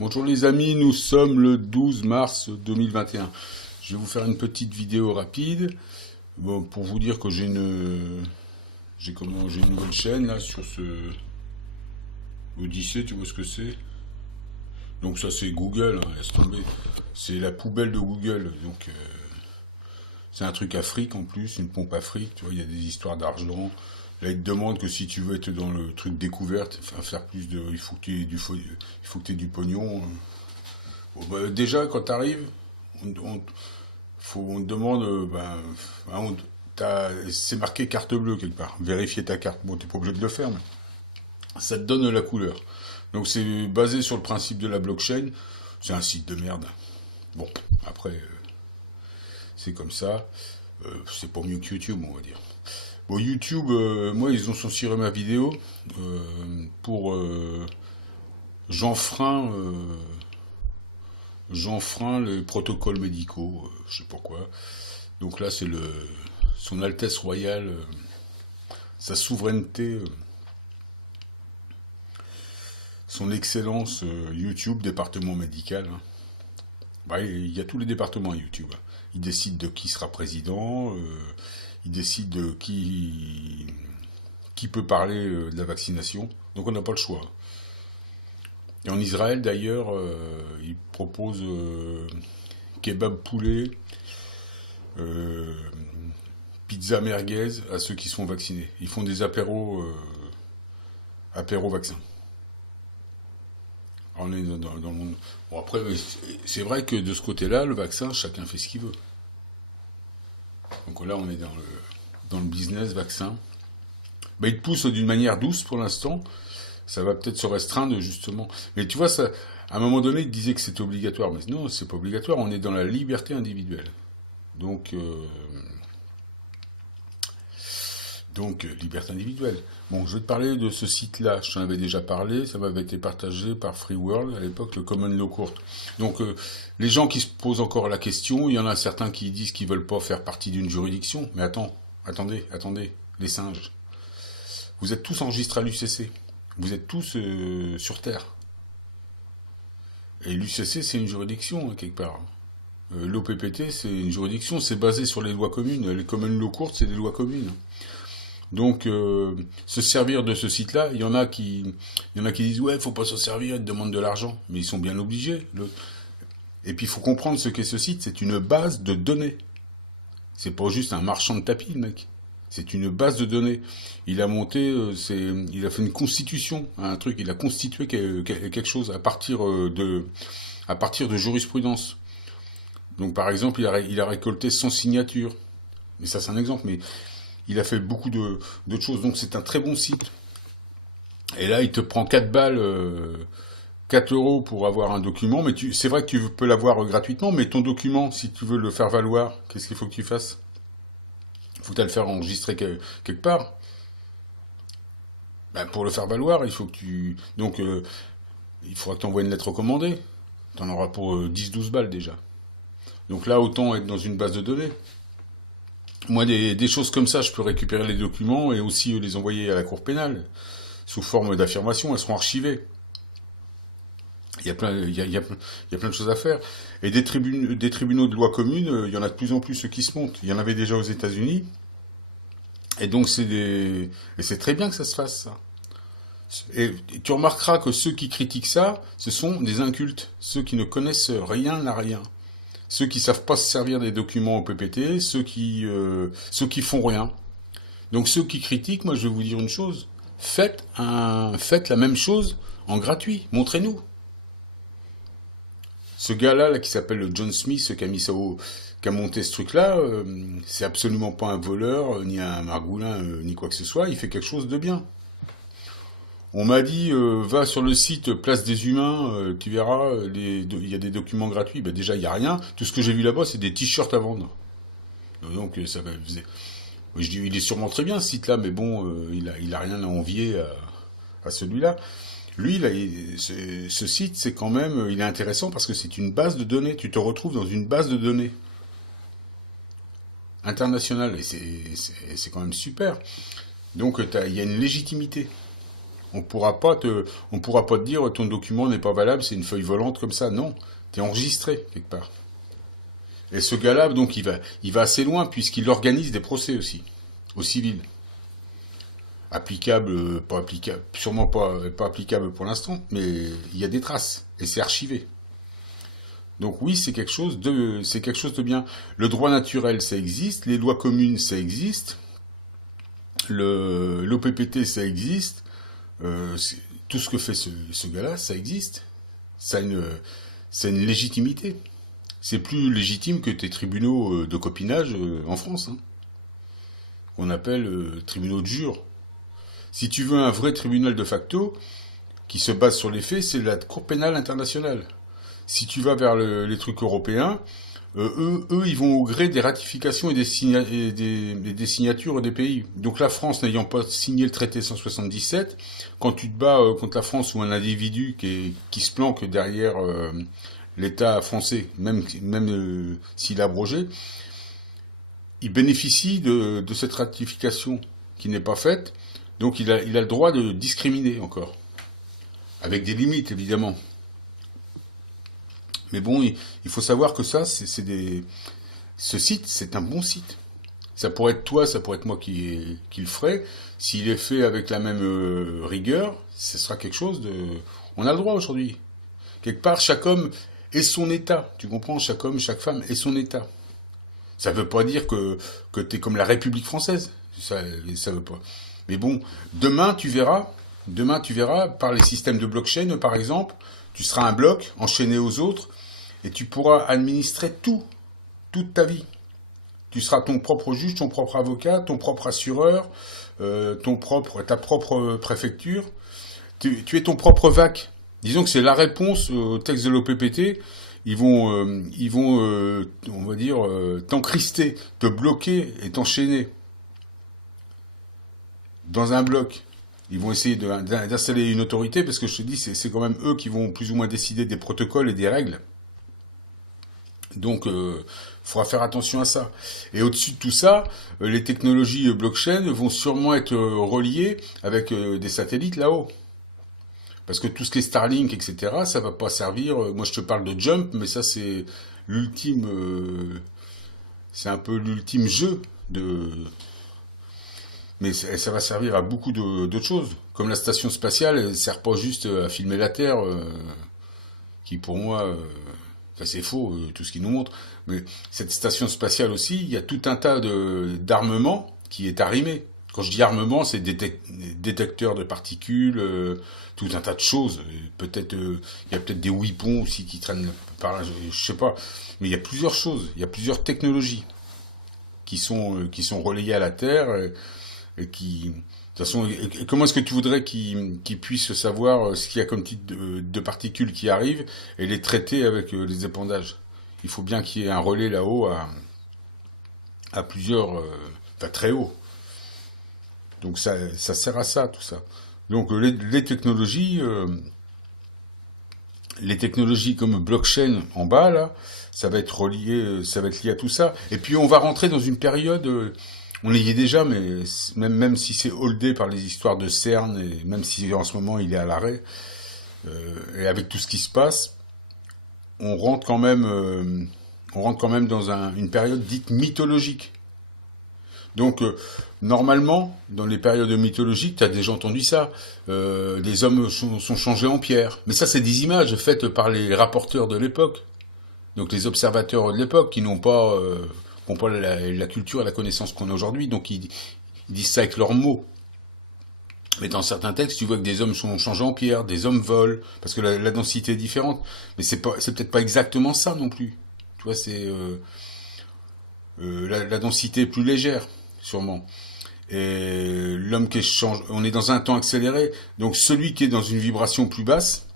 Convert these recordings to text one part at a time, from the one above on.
Bonjour les amis, nous sommes le 12 mars 2021. Je vais vous faire une petite vidéo rapide bon, pour vous dire que j'ai une nouvelle chaîne là sur ce Odyssée, tu vois ce que c'est? Donc ça c'est Google, hein, laisse tomber. C'est la poubelle de Google. Donc c'est un truc Afrique en plus, une pompe Afrique, tu vois, il y a des histoires d'argent. Là, ils te demandent que si tu veux être dans le truc découverte, enfin, faire plus de. Il faut que tu aies du pognon. Bon, bah, déjà, quand tu arrives, on, on te demande. Hein, c'est marqué carte bleue quelque part. Vérifier ta carte. Bon, t'es pas obligé de le faire, mais ça te donne la couleur. Donc, c'est basé sur le principe de la blockchain. C'est un site de merde. Bon, après, c'est comme ça. C'est pas mieux que YouTube, on va dire. Bon, YouTube, moi, ils ont censuré ma vidéo pour j'enfreins, j'enfreins les protocoles médicaux, je sais pourquoi. Donc là, c'est son Altesse Royale, sa souveraineté, son Excellence YouTube, département médical. Hein. Bah, il y a tous les départements à YouTube. Hein. Il décide de qui sera président, il décide de qui peut parler de la vaccination. Donc on n'a pas le choix. Et en Israël, d'ailleurs, ils proposent kebab poulet, euh, pizza merguez à ceux qui sont vaccinés. Ils font des apéros vaccins. Alors, on est dans le monde. Bon, après, c'est vrai que de ce côté-là, le vaccin, chacun fait ce qu'il veut. Donc là, on est dans le business vaccin. Bah, ils te poussent d'une manière douce pour l'instant. Ça va peut-être se restreindre justement. Mais tu vois, ça, à un moment donné, ils disaient que c'était obligatoire. Mais non, c'est pas obligatoire. On est dans la liberté individuelle. Donc, liberté individuelle. Bon, je vais te parler de ce site-là. Je t'en avais déjà parlé. Ça m'avait été partagé par Free World à l'époque, le Common Law Court. Donc, les gens qui se posent encore la question, il y en a certains qui disent qu'ils veulent pas faire partie d'une juridiction. Mais attendez, les singes. Vous êtes tous enregistrés à l'UCC. Vous êtes tous sur Terre. Et l'UCC, c'est une juridiction, hein, quelque part. L'OPPT, c'est une juridiction, c'est basé sur les lois communes. Les Common Law Court, c'est des lois communes. Donc, se servir de ce site-là, il y en a qui disent ouais, faut pas s'en servir, ils te demandent de l'argent, mais ils sont bien obligés. Et puis, il faut comprendre ce qu'est ce site. C'est une base de données. C'est pas juste un marchand de tapis, le mec. C'est une base de données. Il a monté, il a fait une constitution, un truc. Il a constitué quelque chose à partir de jurisprudence. Donc, par exemple, il a récolté 100 signatures. Mais ça, c'est un exemple. Mais il a fait beaucoup d'autres choses. Donc, c'est un très bon site. Et là, il te prend 4 balles, 4 euros pour avoir un document. Mais c'est vrai que tu peux l'avoir gratuitement. Mais ton document, si tu veux le faire valoir, qu'est-ce qu'il faut que tu fasses? Faut que tu le faire enregistrer quelque part. Ben, pour le faire valoir, il faut que tu. Donc, il faudra que tu envoies une lettre recommandée. Tu en auras pour 10-12 balles déjà. Donc là, autant être dans une base de données. Moi, des choses comme ça, je peux récupérer les documents et aussi les envoyer à la cour pénale sous forme d'affirmation. Elles seront archivées. Il y a plein de choses à faire. Et des tribunaux de loi commune, il y en a de plus en plus ceux qui se montent. Il y en avait déjà aux États-Unis. Et donc, et c'est très bien que ça se fasse, ça. Et tu remarqueras que ceux qui critiquent ça, ce sont des incultes. Ceux qui ne connaissent rien à rien. Ceux qui savent pas se servir des documents au PPT, ceux qui font rien. Donc ceux qui critiquent, moi je vais vous dire une chose. Faites la même chose en gratuit. Montrez-nous. Ce gars-là, là, qui s'appelle John Smith, qui a monté ce truc-là, c'est absolument pas un voleur, ni un margoulin, ni quoi que ce soit. Il fait quelque chose de bien. On m'a dit, va sur le site Place des Humains, tu verras, il y a des documents gratuits. Ben déjà, il n'y a rien. Tout ce que j'ai vu là-bas, c'est des t-shirts à vendre. Donc, ça va. Je dis, il est sûrement très bien ce site-là, mais bon, il a rien à envier à celui-là. Lui, là, ce site, c'est quand même, il est intéressant parce que c'est une base de données. Tu te retrouves dans une base de données internationale et c'est quand même super. Donc, il y a une légitimité. On pourra pas te dire ton document n'est pas valable, c'est une feuille volante comme ça. Non, t'es enregistré quelque part. Et ce gars-là, donc, il va assez loin puisqu'il organise des procès aussi, au civil. Applicable, pas applicable, sûrement pas applicable pour l'instant, mais il y a des traces et c'est archivé. Donc oui, c'est quelque chose de bien. Le droit naturel, ça existe. Les lois communes, ça existe. L'OPPT, ça existe. Tout ce que fait ce gars-là, ça existe. Ça a ça a une légitimité. C'est plus légitime que tes tribunaux de copinage en France, hein, qu'on appelle tribunaux de jure. Si tu veux un vrai tribunal de facto, qui se base sur les faits, c'est la Cour pénale internationale. Si tu vas vers les trucs européens, ils vont au gré des ratifications et des signatures des pays. Donc la France n'ayant pas signé le traité 177, quand tu te bats contre la France ou un individu qui se planque derrière l'État français, même s'il est abrogé, il bénéficie de cette ratification qui n'est pas faite, donc il a le droit de discriminer encore, avec des limites évidemment. Mais bon, il faut savoir que ça, ce site, c'est un bon site. Ça pourrait être toi, ça pourrait être moi qui le ferait. S'il est fait avec la même rigueur, ce sera quelque chose de... On a le droit aujourd'hui. Quelque part, chaque homme est son état. Tu comprends? Chaque homme, chaque femme est son état. Ça veut pas dire que t'es comme la République française. Ça veut pas. Mais bon, demain, tu verras, par les systèmes de blockchain, par exemple, tu seras un bloc enchaîné aux autres et tu pourras administrer toute ta vie. Tu seras ton propre juge, ton propre avocat, ton propre assureur, ta propre préfecture. Tu es ton propre VAC. Disons que c'est la réponse au texte de l'OPPT. Ils vont, on va dire, t'encrister, te bloquer et t'enchaîner dans un bloc. Ils vont essayer d'installer une autorité parce que je te dis, c'est quand même eux qui vont plus ou moins décider des protocoles et des règles. Donc, il faudra faire attention à ça. Et au-dessus de tout ça, les technologies blockchain vont sûrement être reliées avec des satellites là-haut. Parce que tout ce qui est Starlink, etc., ça va pas servir. Moi, je te parle de Jump, mais ça, c'est l'ultime. C'est un peu l'ultime jeu de. Mais ça va servir à beaucoup d'autres choses. Comme la station spatiale, elle ne sert pas juste à filmer la Terre, qui pour moi, ça c'est faux, tout ce qu'ils nous montrent. Mais cette station spatiale aussi, il y a tout un tas d'armement qui est arrimé. Quand je dis armement, c'est détecteurs de particules, tout un tas de choses. Peut-être, il y a peut-être des weapons aussi qui traînent par là, je sais pas. Mais il y a plusieurs choses, il y a plusieurs technologies qui sont relayées à la Terre. Et qui, de toute façon, comment est-ce que tu voudrais qu'ils puissent savoir ce qu'il y a comme type de particules qui arrivent et les traiter avec les épandages? Il faut bien qu'il y ait un relais là-haut à plusieurs, enfin très haut. Donc ça sert à ça, tout ça. Donc les technologies comme blockchain en bas là, ça va être lié à tout ça. Et puis on va rentrer dans une période. On y est déjà, mais même si c'est holdé par les histoires de CERN, et même si en ce moment il est à l'arrêt, et avec tout ce qui se passe, on rentre quand même dans une période dite mythologique. Donc, normalement, dans les périodes mythologiques, tu as déjà entendu ça, les hommes sont changés en pierre. Mais ça, c'est des images faites par les rapporteurs de l'époque, donc les observateurs de l'époque qui n'ont pas la culture et la connaissance qu'on a aujourd'hui, donc ils disent ça avec leurs mots. Mais dans certains textes, tu vois que des hommes sont changés en pierre, des hommes volent, parce que la densité est différente. Mais c'est peut-être pas exactement ça non plus. Tu vois, c'est la densité est plus légère, sûrement. Et l'homme qui change, on est dans un temps accéléré, donc celui qui est dans une vibration plus basse,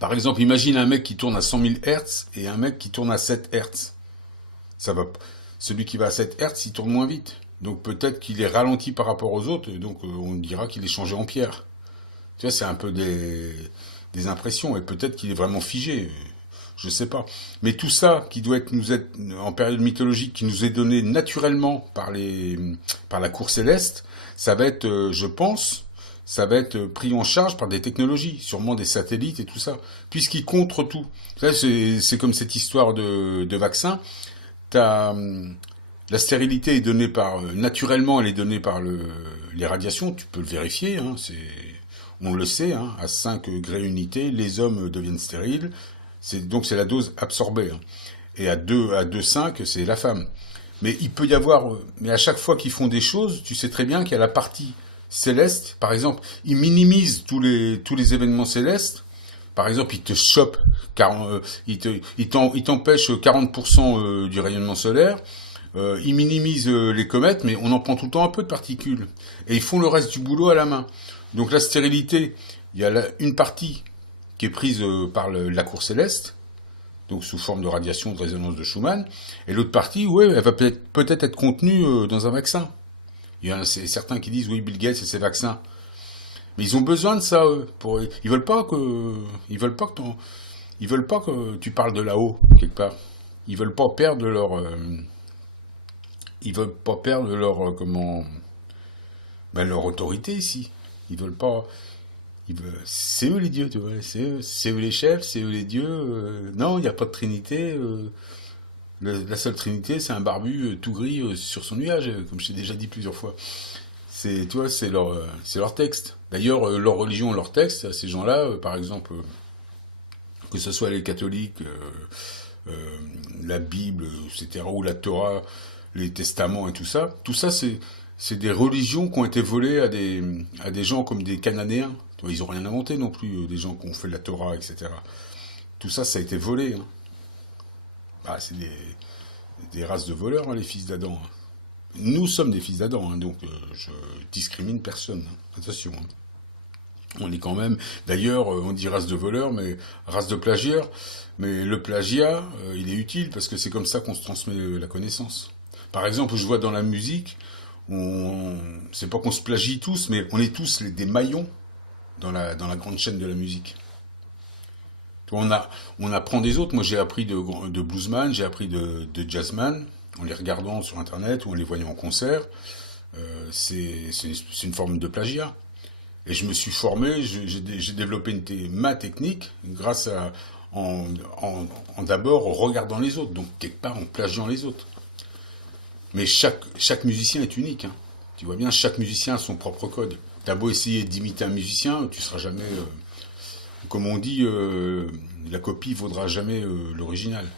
par exemple, imagine un mec qui tourne à 100 000 Hertz et un mec qui tourne à 7 Hertz. Celui qui va à 7 Hertz, il tourne moins vite. Donc peut-être qu'il est ralenti par rapport aux autres, donc on dira qu'il est changé en pierre. Tu vois, c'est un peu des impressions, et peut-être qu'il est vraiment figé, je sais pas. Mais tout ça qui doit nous être en période mythologique, qui nous est donné naturellement par la cour céleste, ça va être, je pense, ça va être pris en charge par des technologies, sûrement des satellites et tout ça, puisqu'ils contrent tout. Là, c'est comme cette histoire de vaccin. T'as, la stérilité est donnée naturellement, elle est donnée par les radiations. Tu peux le vérifier, hein, on le sait, hein, à 5 degrés unité, les hommes deviennent stériles. Donc c'est la dose absorbée, hein. Et à 2,5, c'est la femme. Mais il peut y avoir, mais à chaque fois qu'ils font des choses, tu sais très bien qu'il y a la partie céleste. Par exemple, ils minimisent tous les événements célestes. Par exemple, ils te chopent, ils t'empêchent 40% du rayonnement solaire. Ils minimisent les comètes, mais on en prend tout le temps un peu de particules. Et ils font le reste du boulot à la main. Donc la stérilité, il y a une partie qui est prise par la cour céleste, donc sous forme de radiation de résonance de Schumann, et l'autre partie, ouais, elle va peut-être être contenue dans un vaccin. Il y en a certains qui disent, oui, Bill Gates et ses vaccins. Mais ils ont besoin de ça, eux. Ils veulent pas que tu parles de là-haut, quelque part. Ils veulent pas perdre leur autorité ici. Ils veulent pas, c'est eux les dieux, tu vois. C'est eux les chefs, c'est eux les dieux. Non, il n'y a pas de trinité. La seule trinité, c'est un barbu tout gris sur son nuage, comme je t'ai déjà dit plusieurs fois. Tu vois, c'est leur texte. D'ailleurs, leur religion, leur texte, ces gens-là, par exemple, que ce soit les catholiques, la Bible, etc., ou la Torah, les testaments et tout ça, c'est des religions qui ont été volées à des gens comme des Cananéens. Tu vois, ils n'ont rien inventé non plus, des gens qui ont fait la Torah, etc. Tout ça, ça a été volé, hein. Bah, c'est des races de voleurs, hein, les fils d'Adam, hein. Nous sommes des fils d'Adam, hein, donc je discrimine personne, hein. Attention, hein. On est quand même, d'ailleurs, on dit race de voleurs, mais race de plagieurs. Mais le plagiat, il est utile parce que c'est comme ça qu'on se transmet la connaissance. Par exemple, je vois dans la musique, c'est pas qu'on se plagie tous, mais on est tous des maillons dans la grande chaîne de la musique. On apprend des autres. Moi, j'ai appris de bluesman, j'ai appris de jazzman, en les regardant sur Internet ou en les voyant en concert. C'est une forme de plagiat. Et je me suis formé, j'ai développé ma technique grâce en d'abord regardant les autres, donc quelque part en plagiant les autres. Mais chaque musicien est unique, hein. Tu vois bien, chaque musicien a son propre code. T'as beau essayer d'imiter un musicien, tu seras jamais, comme on dit, la copie vaudra jamais l'original.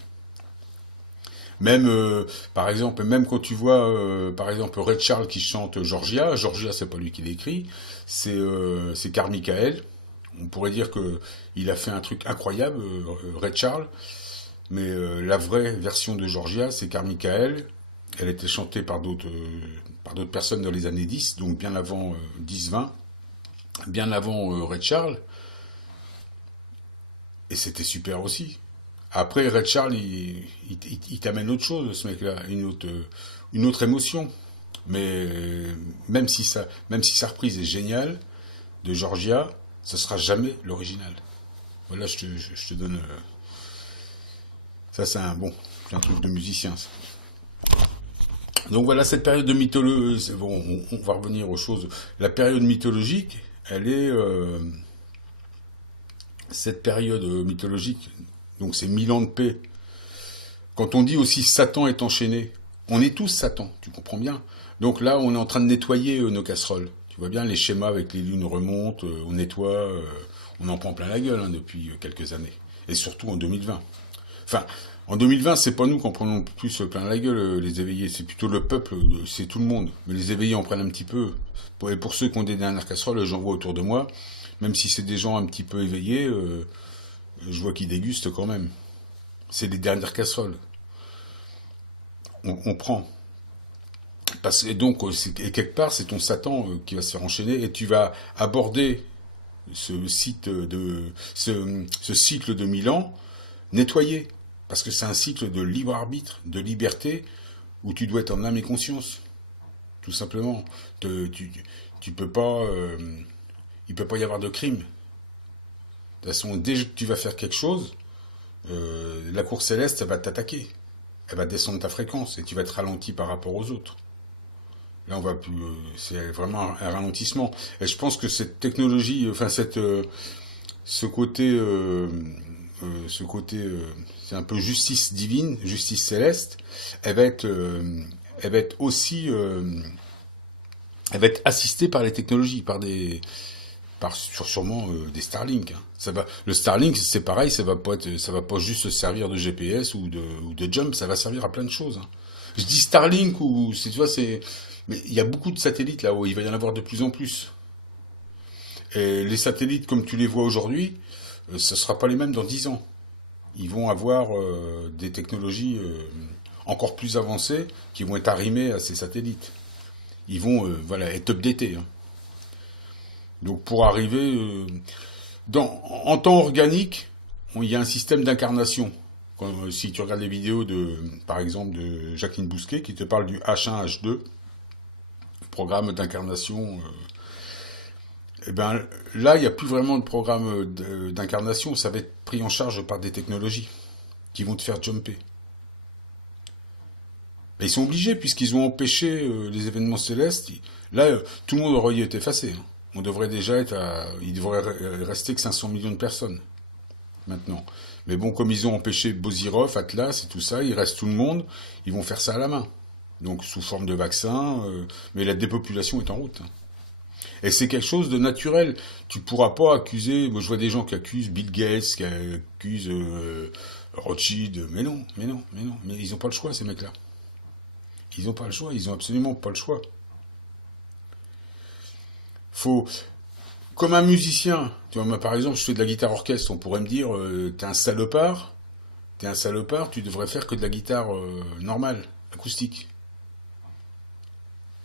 Même, par exemple, même quand tu vois, par exemple, Ray Charles qui chante Georgia, Georgia, c'est pas lui qui l'écrit, c'est Carmichael. On pourrait dire que il a fait un truc incroyable, Ray Charles, mais la vraie version de Georgia, c'est Carmichael. Elle était chantée par d'autres personnes dans les années 10, donc bien avant 10-20, bien avant Ray Charles, et c'était super aussi. Après, Red Charles, il t'amène autre chose, ce mec-là, une autre émotion. Mais même si sa reprise est géniale, de Georgia, ça sera jamais l'original. Voilà, je te donne. Ça, c'est un truc de musicien, ça. Donc voilà, cette période de mythologie. Bon, on va revenir aux choses. La période mythologique, elle est. Cette période mythologique, donc c'est 1000 ans de paix. Quand on dit aussi Satan est enchaîné, on est tous Satan, tu comprends bien. Donc là, on est en train de nettoyer nos casseroles. Tu vois bien, les schémas avec les lunes remontent, on nettoie, on en prend plein la gueule, hein, depuis quelques années. Et surtout en 2020. Enfin, en 2020, c'est pas nous qui en prenons le plus plein la gueule, les éveillés. C'est plutôt le peuple, c'est tout le monde. Mais les éveillés en prennent un petit peu. Et pour ceux qui ont des dernières casseroles, j'en vois autour de moi. Même si c'est des gens un petit peu éveillés, je vois qu'ils dégustent quand même. C'est les dernières casseroles. On prend. Et donc, et quelque part, c'est ton Satan qui va se faire enchaîner et tu vas aborder ce cycle de 1000 ans nettoyé. Parce que c'est un cycle de libre arbitre, de liberté, où tu dois être en âme et conscience. Tout simplement. Tu peux pas, il peut pas y avoir de crime. De toute façon, dès que tu vas faire quelque chose, la cour céleste, elle va t'attaquer. Elle va descendre ta fréquence et tu vas être ralenti par rapport aux autres. Là, on va plus, c'est vraiment un ralentissement. Et je pense que cette technologie, enfin ce côté, ce côté, c'est un peu justice divine, justice céleste. Elle va être, elle va être aussi, elle va être assistée par les technologies, sûrement des Starlink. Hein. Le Starlink, c'est pareil, ça va pas juste se servir de GPS ou de jump, ça va servir à plein de choses. Hein. Je dis Starlink tu vois, mais il y a beaucoup de satellites là où il va y en avoir de plus en plus. Et les satellites, comme tu les vois aujourd'hui, ce sera pas les mêmes dans 10 ans. Ils vont avoir des technologies encore plus avancées qui vont être arrimées à ces satellites. Ils vont, voilà, être updatés. Hein. Donc pour arriver, en temps organique, il y a un système d'incarnation. Si tu regardes les vidéos par exemple, de Jacqueline Bousquet qui te parle du H1, H2, programme d'incarnation, eh ben là, il n'y a plus vraiment de programme d'incarnation. Ça va être pris en charge par des technologies qui vont te faire jumper. Et ils sont obligés puisqu'ils ont empêché les événements célestes. Là, tout le monde aurait été effacé. Hein. On devrait déjà être il devrait rester que 500 millions de personnes maintenant. Mais bon, comme ils ont empêché Bozirov, Atlas et tout ça, il reste tout le monde. Ils vont faire ça à la main. Donc sous forme de vaccin. Mais la dépopulation est en route. Hein. Et c'est quelque chose de naturel. Tu pourras pas accuser. Moi, je vois des gens qui accusent Bill Gates, qui accusent Rothschild. Mais non, mais non, mais non. Mais ils n'ont pas le choix, ces mecs-là. Ils n'ont pas le choix. Ils ont absolument pas le choix. Faut, comme un musicien, tu vois, moi par exemple, je fais de la guitare orchestre, on pourrait me dire, t'es un salopard, tu devrais faire que de la guitare normale, acoustique.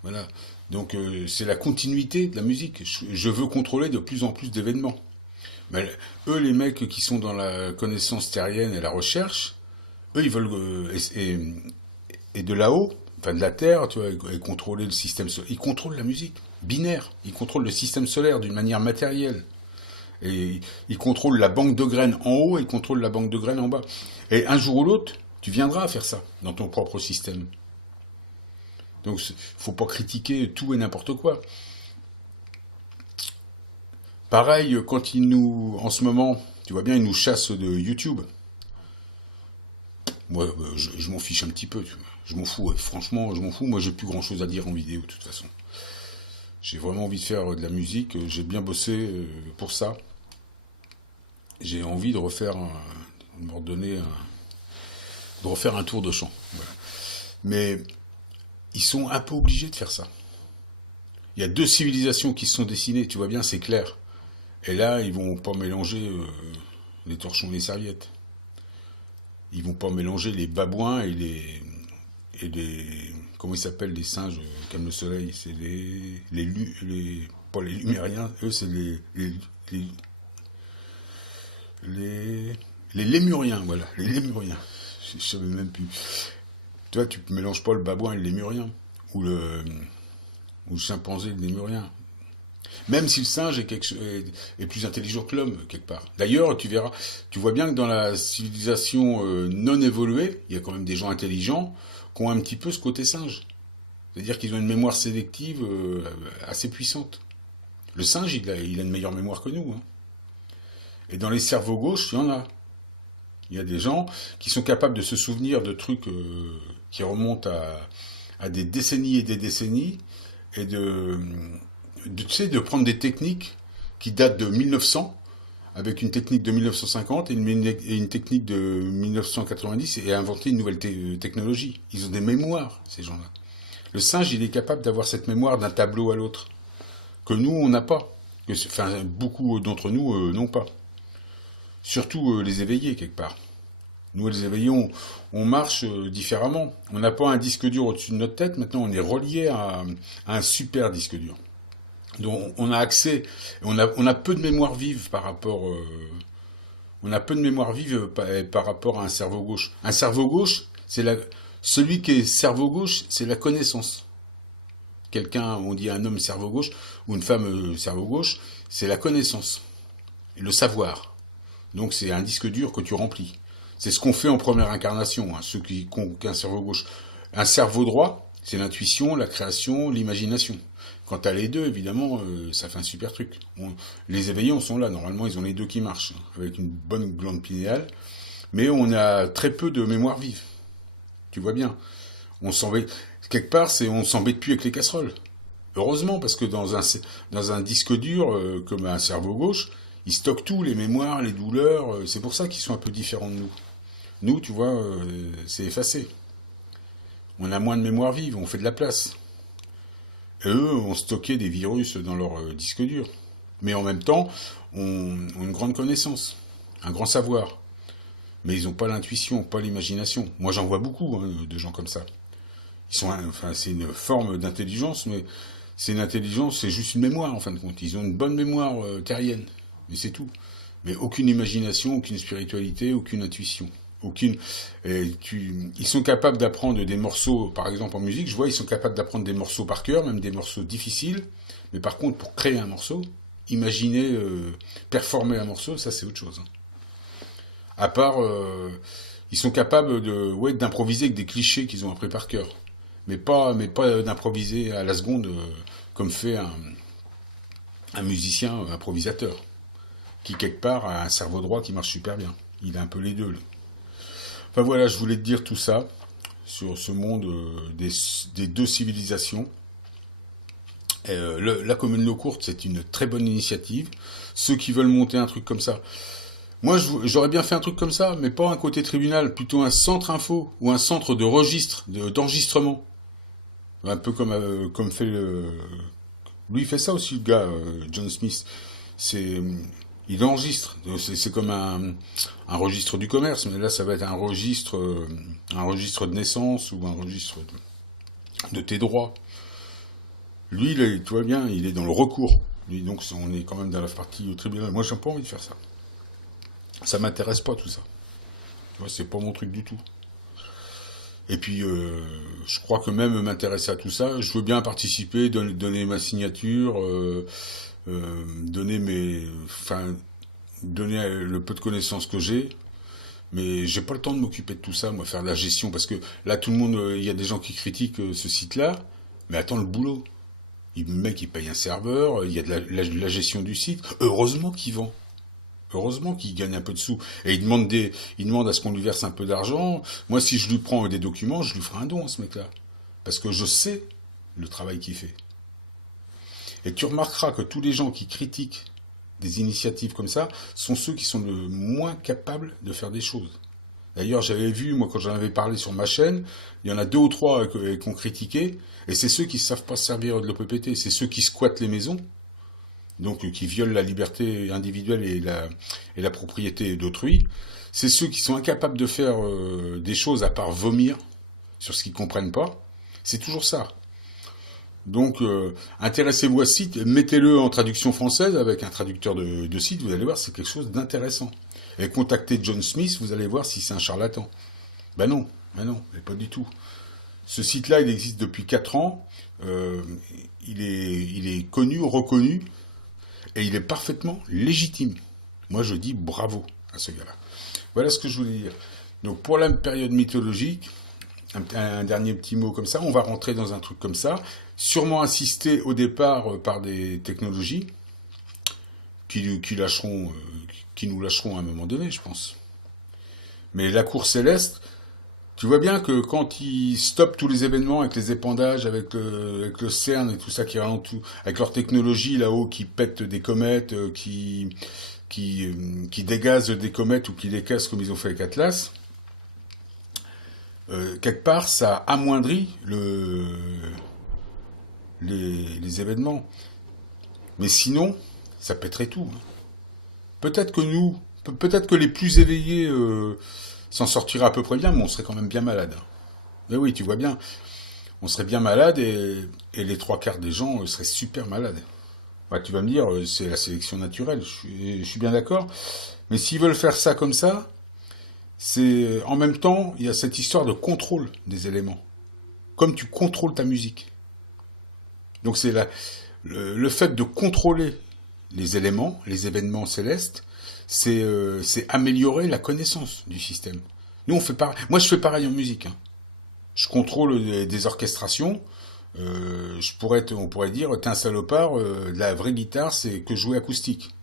Voilà. Donc c'est la continuité de la musique. Je veux contrôler de plus en plus d'événements. Mais eux, les mecs qui sont dans la connaissance terrienne et la recherche, eux, ils veulent et de là-haut, enfin de la Terre, tu vois, et contrôler le système solaire. Ils contrôlent la musique binaire. Ils contrôlent le système solaire d'une manière matérielle. Et ils contrôlent la banque de graines en haut et ils contrôlent la banque de graines en bas. Et un jour ou l'autre, tu viendras faire ça dans ton propre système. Donc, faut pas critiquer tout et n'importe quoi. Pareil, quand en ce moment, tu vois bien, ils nous chassent de YouTube. Moi, je m'en fiche un petit peu. Tu vois. Je m'en fous, ouais. Franchement, je m'en fous. Moi, j'ai plus grand chose à dire en vidéo, de toute façon. J'ai vraiment envie de faire de la musique. J'ai bien bossé pour ça. J'ai envie de me redonner de refaire un tour de chant. Voilà. Mais ils sont un peu obligés de faire ça. Il y a deux civilisations qui se sont dessinées, tu vois bien, c'est clair. Et là, ils vont pas mélanger les torchons et les serviettes. Ils vont pas mélanger les babouins et les comment ils s'appellent les singes qui aiment le soleil. C'est pas les lumériens. Eux, c'est les, les, les lémuriens, voilà, les lémuriens. Je savais même plus. Tu vois, tu mélanges pas le babouin et le lémurien ou le chimpanzé et le lémurien. Même si le singe est plus intelligent que l'homme, quelque part. D'ailleurs, tu vois bien que dans la civilisation non évoluée, il y a quand même des gens intelligents qui ont un petit peu ce côté singe. C'est-à-dire qu'ils ont une mémoire sélective assez puissante. Le singe, il a une meilleure mémoire que nous. Hein. Et dans les cerveaux gauches, il y en a. Il y a des gens qui sont capables de se souvenir de trucs qui remontent à des décennies et des décennies et tu sais, de prendre des techniques qui datent de 1900 avec une technique de 1950 et une technique de 1990 et inventer une nouvelle technologie. Ils ont des mémoires, ces gens-là. Le singe, il est capable d'avoir cette mémoire d'un tableau à l'autre que nous, on n'a pas. Enfin, beaucoup d'entre nous n'ont pas. Surtout les éveillés, quelque part. Nous, les éveillés, on marche différemment. On n'a pas un disque dur au-dessus de notre tête. Maintenant, on est relié à un super disque dur. Donc, on a accès. On a peu de mémoire vive par rapport. On a peu de mémoire vive par rapport à un cerveau gauche. Un cerveau gauche, celui qui est cerveau gauche, c'est la connaissance. Quelqu'un, on dit un homme cerveau gauche ou une femme cerveau gauche, c'est la connaissance et le savoir. Donc c'est un disque dur que tu remplis. C'est ce qu'on fait en première incarnation, hein, ceux qui ont un cerveau gauche. Un cerveau droit, C'est l'intuition, la création, l'imagination. Quand t'as les deux, évidemment, ça fait un super truc. Les éveillés sont là, normalement, ils ont les deux qui marchent, hein, avec une bonne glande pinéale, mais on a très peu de mémoire vive. Tu vois bien. On s'embête, quelque part, on s'embête plus avec les casseroles. Heureusement, parce que dans un disque dur, comme un cerveau gauche, il stocke tout, les mémoires, les douleurs, c'est pour ça qu'ils sont un peu différents de nous. Nous, tu vois, c'est effacé. On a moins de mémoire vive, on fait de la place. Et eux ont stocké des virus dans leur disque dur. Mais en même temps, ont une grande connaissance, un grand savoir. Mais ils n'ont pas l'intuition, pas l'imagination. Moi, j'en vois beaucoup, hein, de gens comme ça. Enfin, c'est une forme d'intelligence, mais c'est une intelligence, c'est juste une mémoire, en fin de compte. Ils ont une bonne mémoire terrienne, mais c'est tout. Mais aucune imagination, aucune spiritualité, aucune intuition. Aucune. Ils sont capables d'apprendre des morceaux, par exemple en musique, je vois, ils sont capables d'apprendre des morceaux par cœur, même des morceaux difficiles. Mais par contre, pour créer un morceau, imaginer, performer un morceau, ça c'est autre chose, hein. À part, ils sont capables d'improviser avec des clichés qu'ils ont appris par cœur, mais pas d'improviser à la seconde, comme fait un musicien improvisateur, qui quelque part a un cerveau droit qui marche super bien. Il a un peu les deux, là. Enfin voilà, je voulais te dire tout ça sur ce monde des deux civilisations. La commune d'eau courte, c'est une très bonne initiative. Ceux qui veulent monter un truc comme ça, moi j'aurais bien fait un truc comme ça, mais pas un côté tribunal, plutôt un centre info ou un centre de registre, d'enregistrement. Un peu comme fait le... Lui il fait ça aussi, le gars, John Smith. C'est... Il enregistre. C'est comme un registre du commerce, mais là ça va être un registre de naissance ou un registre de tes droits. Lui, tu vois bien, il est dans le recours. Lui, donc on est quand même dans la partie au tribunal. Moi, j'ai pas envie de faire ça. Ça m'intéresse pas tout ça. Tu vois, c'est pas mon truc du tout. Et puis, je crois que même m'intéresser à tout ça, je veux bien participer, donner ma signature, donner le peu de connaissances que j'ai, mais j'ai pas le temps de m'occuper de tout ça, moi, faire de la gestion, parce que là, tout le monde, il y a des gens qui critiquent ce site-là, mais attends le boulot. Le mec, il paye un serveur, il y a de la gestion du site. Heureusement qu'il vend. Heureusement qu'il gagne un peu de sous. Et il demande à ce qu'on lui verse un peu d'argent. Moi, si je lui prends des documents, je lui ferai un don à ce mec-là. Parce que je sais le travail qu'il fait. Et tu remarqueras que tous les gens qui critiquent des initiatives comme ça sont ceux qui sont le moins capables de faire des choses. D'ailleurs, j'avais vu, moi, quand j'en avais parlé sur ma chaîne, il y en a 2 ou 3 qui ont critiqué, et c'est ceux qui ne savent pas se servir de l'OPPT, c'est ceux qui squattent les maisons, donc qui violent la liberté individuelle et la propriété d'autrui. C'est ceux qui sont incapables de faire des choses à part vomir sur ce qu'ils ne comprennent pas. C'est toujours ça. Donc, intéressez-vous à ce site, mettez-le en traduction française avec un traducteur de site, vous allez voir, c'est quelque chose d'intéressant. Et contactez John Smith, vous allez voir si c'est un charlatan. Ben non, mais pas du tout. Ce site-là, il existe depuis 4 ans, il est connu, reconnu, et il est parfaitement légitime. Moi, je dis bravo à ce gars-là. Voilà ce que je voulais dire. Donc, pour la période mythologique, un dernier petit mot comme ça, on va rentrer dans un truc comme ça, sûrement assisté au départ par des technologies qui nous lâcheront à un moment donné, je pense. Mais la cour céleste, tu vois bien que quand ils stoppent tous les événements avec les épandages, avec le CERN et tout ça qui ralentit, avec leur technologie là-haut qui pète des comètes, qui dégazent des comètes ou qui les cassent comme ils ont fait avec Atlas, quelque part ça amoindrit les événements. Mais sinon, ça pèterait tout, hein. Peut-être que les plus éveillés s'en sortiraient à peu près bien, mais on serait quand même bien malade. Mais oui, tu vois bien, on serait bien malade et les 3 quarts des gens seraient super malades. Bah, tu vas me dire, c'est la sélection naturelle, je suis bien d'accord. Mais s'ils veulent faire ça comme ça, c'est en même temps, il y a cette histoire de contrôle des éléments. Comme tu contrôles ta musique. Donc c'est le fait de contrôler les éléments, les événements célestes, c'est améliorer la connaissance du système. Nous, on fait pareil. Moi, je fais pareil en musique, hein. je contrôle des orchestrations. On pourrait dire, t'es un salopard, la vraie guitare, c'est que jouer acoustique.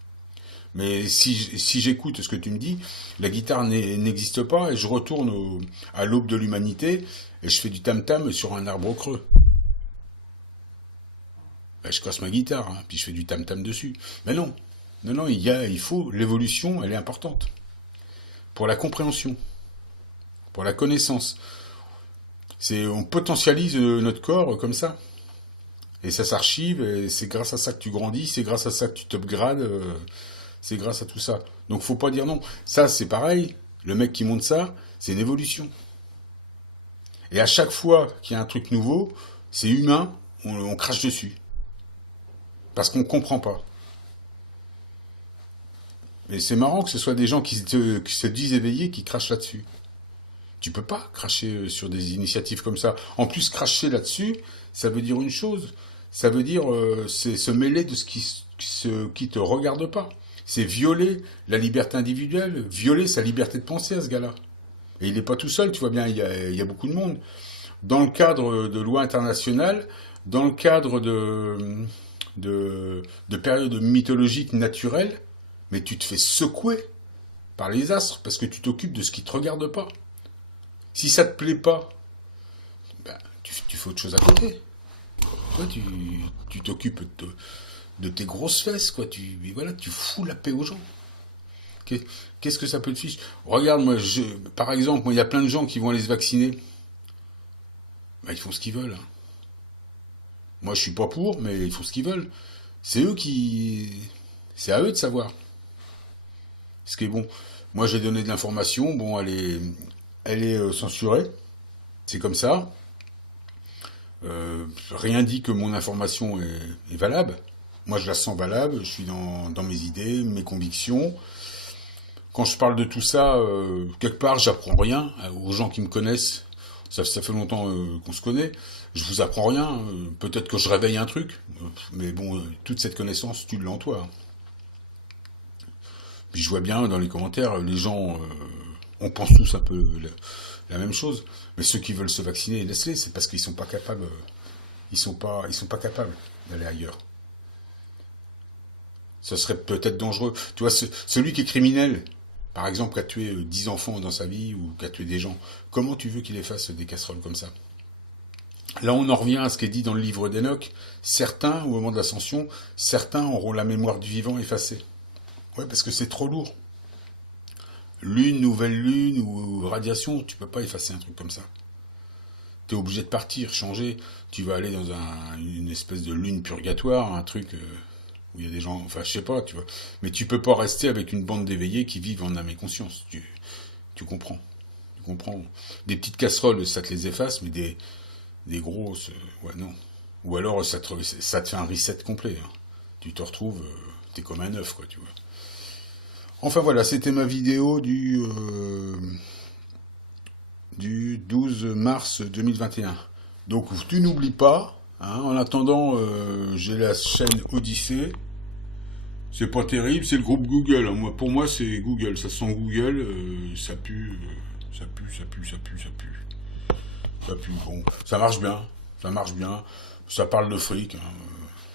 Mais si j'écoute ce que tu me dis, la guitare n'existe pas et je retourne à l'aube de l'humanité et je fais du tam-tam sur un arbre creux. Ben, je casse ma guitare, hein, puis je fais du tam-tam dessus. Mais non, non, non, il faut, l'évolution, elle est importante. Pour la compréhension, pour la connaissance. On potentialise notre corps comme ça. Et ça s'archive, et c'est grâce à ça que tu grandis, c'est grâce à ça que tu t'upgrades, c'est grâce à tout ça. Donc faut pas dire non. Ça, c'est pareil, le mec qui monte ça, c'est une évolution. Et à chaque fois qu'il y a un truc nouveau, c'est humain, on crache dessus. Parce qu'on comprend pas. Et c'est marrant que ce soit des gens qui se disent éveillés qui crachent là-dessus. Tu peux pas cracher sur des initiatives comme ça. En plus, cracher là-dessus, ça veut dire une chose. Ça veut dire c'est se mêler de ce qui te regarde pas. C'est violer la liberté individuelle, violer sa liberté de penser à ce gars-là. Et il n'est pas tout seul, tu vois bien, il y a beaucoup de monde. Dans le cadre de lois internationales, dans le cadre de périodes mythologiques naturelles, mais tu te fais secouer par les astres parce que tu t'occupes de ce qui te regarde pas. Si ça te plaît pas, ben, tu fais autre chose à côté. Toi, tu t'occupes de tes grosses fesses, quoi. Voilà, tu fous la paix aux gens. Qu'est-ce que ça peut te fiche? Regarde, moi, par exemple, il y a plein de gens qui vont aller se vacciner. Ben, ils font ce qu'ils veulent. Hein. Moi, je suis pas pour, mais ils font ce qu'ils veulent. C'est à eux de savoir. Ce qui est bon. Moi, j'ai donné de l'information. Bon, elle est censurée. C'est comme ça. Rien dit que mon information est valable. Moi, je la sens valable. Je suis dans mes idées, mes convictions. Quand je parle de tout ça, quelque part, j'apprends rien aux gens qui me connaissent. Ça fait longtemps qu'on se connaît. Je vous apprends rien. Peut-être que je réveille un truc. Mais bon, toute cette connaissance, tu l'as en toi. Puis je vois bien dans les commentaires, les gens, on pense tous un peu la même chose. Mais ceux qui veulent se vacciner, laisse-les. C'est parce qu'ils sont pas capables. Ils sont pas capables d'aller ailleurs. Ça serait peut-être dangereux. Tu vois, celui qui est criminel, par exemple, qui a tué 10 enfants dans sa vie ou qui a tué des gens, comment tu veux qu'il efface des casseroles comme ça? Là, on en revient à ce qui est dit dans le livre d'Enoch. Certains, au moment de l'ascension, certains auront la mémoire du vivant effacée. Ouais, parce que c'est trop lourd. Lune, nouvelle lune ou radiation, tu peux pas effacer un truc comme ça. T'es obligé de partir, changer. Tu vas aller dans une espèce de lune purgatoire, un truc où il y a des gens, enfin je sais pas, tu vois. Mais tu peux pas rester avec une bande d'éveillés qui vivent en âme et conscience. Tu comprends. Tu comprends. Des petites casseroles, ça te les efface, mais des grosses, ouais non. Ou alors ça te fait un reset complet. Hein. Tu te retrouves, t'es comme un œuf, quoi, tu vois. Enfin voilà, c'était ma vidéo du 12 mars 2021. Donc tu n'oublies pas, hein, en attendant, j'ai la chaîne Odyssée. C'est pas terrible, c'est le groupe Google. Hein. Pour moi, c'est Google. Ça sent Google, ça pue, ça pue, ça pue, ça pue, ça pue. Ça pue. Bon, ça marche bien, ça marche bien. Ça parle de fric, hein,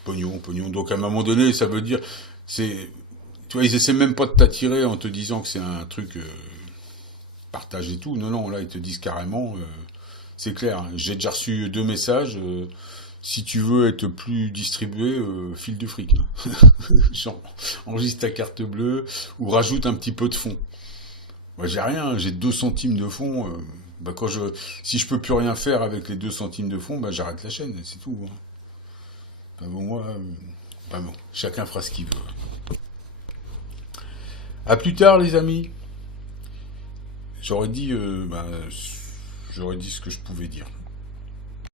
pognon, pognon. Donc à un moment donné, ça veut dire, tu vois, ils essaient même pas de t'attirer en te disant que c'est un truc partage et tout. Non, non, là, ils te disent carrément, c'est clair. Hein, j'ai déjà reçu 2 messages. Si tu veux être plus distribué, file du fric. Hein. Genre, enregistre ta carte bleue ou rajoute un petit peu de fond. Moi, j'ai rien. J'ai 2 centimes de fond. Bah, si je peux plus rien faire avec les 2 centimes de fond, bah, j'arrête la chaîne. C'est tout. Hein. Bah, bon, moi, bah, bon, chacun fera ce qu'il veut. À plus tard, les amis. J'aurais dit ce que je pouvais dire.